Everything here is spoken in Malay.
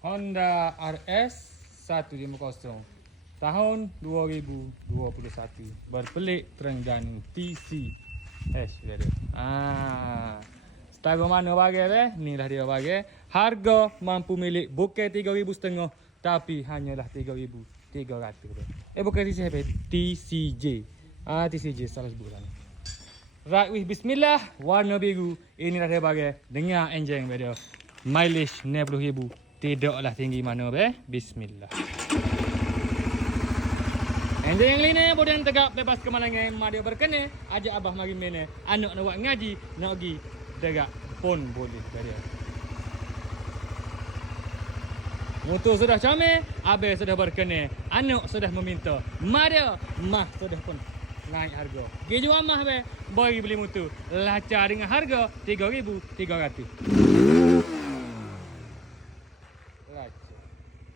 Honda RS 150 tahun 2021 berpelik Terengganu TCH dia ada. Setara mana bagai deh? Ni lah dia bagai. Harga mampu milik bukan 3,500 tapi hanyalah 3,300 deh. Bukan TCH, TCJ. TCJ salah sebut kan. Right with bismillah, warna biru. Inilah dia bagai. Dengar enjing dia. Mileage 60,000. Tidaklah tinggi mana be. Bismillah. Enjing yang lainnya boleh tegak bebas ke malangan. Dia berkena. Ajak abah mari mana. Anak nak buat ngaji. Nak pergi tegak pun boleh dia. Motor sudah comel. Abang sudah berkena. Anak sudah meminta. Mah sudah pun naik harga. Pergi jual mah be. Bagi beli motor. Lacar dengan harga 3,300. Lacar.